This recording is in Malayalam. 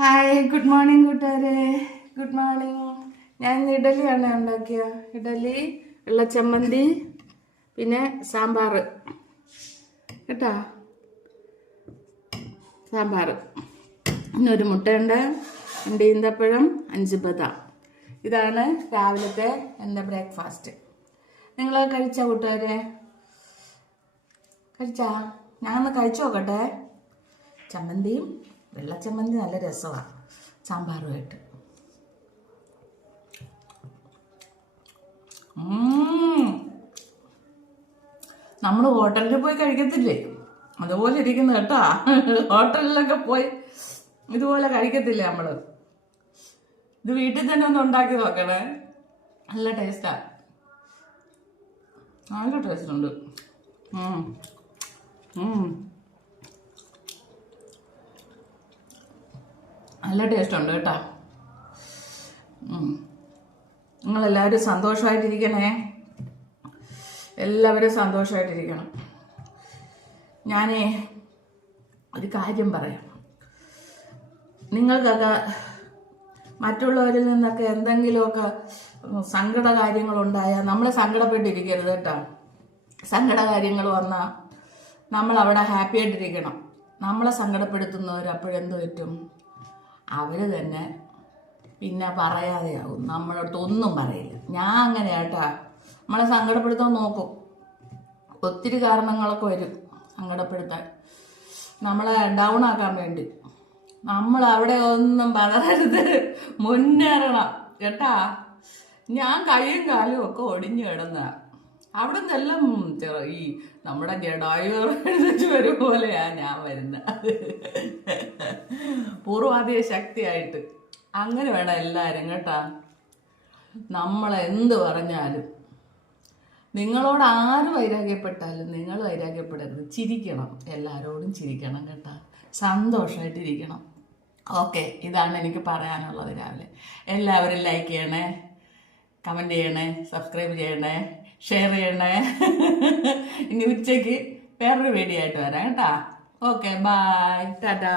ഹായ്, ഗുഡ് മോർണിംഗ് കൂട്ടുകാരെ. Good morning. ഞാൻ ഇന്ന് ഇഡലിയാണ് ഉണ്ടാക്കിയ. ഇഡലി, വെള്ളച്ചമ്മന്തി, പിന്നെ സാമ്പാർ കേട്ടോ. സാമ്പാർ, പിന്നെ ഒരു മുട്ടയുണ്ട്, 2 ഈന്തപ്പഴം, 5 ബദാം. ഇതാണ് രാവിലത്തെ എൻ്റെ ബ്രേക്ക്ഫാസ്റ്റ്. നിങ്ങൾ കഴിച്ച കൂട്ടുകാരെ? കഴിച്ചാ? ഞാനൊന്ന് കഴിച്ചു നോക്കട്ടെ. ചമ്മന്തിയും വെള്ളച്ചമ്മന്തി നല്ല രസമാണ് സാമ്പാറുമായിട്ട്. നമ്മൾ ഹോട്ടലിൽ പോയി കഴിക്കത്തില്ലേ, അതുപോലെ ഇരിക്കുന്നു കേട്ടോ. ഹോട്ടലിലൊക്കെ പോയി ഇതുപോലെ കഴിക്കത്തില്ലേ നമ്മൾ. ഇത് വീട്ടിൽ തന്നെ ഒന്ന് ഉണ്ടാക്കി നോക്കണേ. നല്ല ടേസ്റ്റാ, നല്ല ടേസ്റ്റ് ഉണ്ട്. നല്ല ടേസ്റ്റ് ഉണ്ട് കേട്ടോ. നിങ്ങളെല്ലാവരും സന്തോഷമായിട്ടിരിക്കണേ. എല്ലാവരും സന്തോഷമായിട്ടിരിക്കണം. ഞാനേ ഒരു കാര്യം പറയാം. നിങ്ങൾക്കൊക്കെ മറ്റുള്ളവരിൽ നിന്നൊക്കെ എന്തെങ്കിലുമൊക്കെ സങ്കട കാര്യങ്ങളുണ്ടായാൽ നമ്മൾ സങ്കടപ്പെട്ടിരിക്കരുത് കേട്ടോ. സങ്കട കാര്യങ്ങൾ വന്നാൽ നമ്മൾ അവിടെ ഹാപ്പി ആയിട്ടിരിക്കണം. നമ്മളെ സങ്കടപ്പെടുത്തുന്നവർ അപ്പോഴെന്ത് പറ്റും? അവർ തന്നെ പിന്നെ പറയാതെയാവും, നമ്മളടുത്ത് ഒന്നും പറയില്ല. ഞാൻ അങ്ങനെ കേട്ടാ, നമ്മളെ സങ്കടപ്പെടുത്താൻ നോക്കും. ഒത്തിരി കാരണങ്ങളൊക്കെ വരും സങ്കടപ്പെടുത്താൻ, നമ്മളെ ഡൗൺ ആക്കാൻ വേണ്ടി. നമ്മൾ അവിടെ ഒന്നും പതറരുത്, മുന്നേറണം കേട്ടാ. ഞാൻ കൈയും കാലും ഒക്കെ ഒടിഞ്ഞു കിടന്ന അവിടെ നിന്നെല്ലാം ഈ നമ്മുടെ ജഡായു എഴുതിച്ച് വരും പോലെയാ ഞാൻ വരുന്നത്, പൂർവാധിക ശക്തിയായിട്ട്. അങ്ങനെ വേണം എല്ലാവരും കേട്ടാ. നമ്മളെന്ത് പറഞ്ഞാലും, നിങ്ങളോട് ആര് വൈരാഗ്യപ്പെട്ടാലും നിങ്ങൾ വൈരാഗ്യപ്പെടരുത്. ചിരിക്കണം, എല്ലാവരോടും ചിരിക്കണം കേട്ടാ. സന്തോഷമായിട്ടിരിക്കണം. ഓക്കെ, ഇതാണ് എനിക്ക് പറയാനുള്ളത് രാവിലെ. എല്ലാവരും ലൈക്ക് ചെയ്യണേ, കമൻറ്റ് ചെയ്യണേ, സബ്സ്ക്രൈബ് ചെയ്യണേ, ഷെയർ ചെയ്യണേ. ഇനി ഉച്ചയ്ക്ക് വേറൊരു വീഡിയോ ആയിട്ട് വരാം കേട്ടാ. Okay, bye, Tata.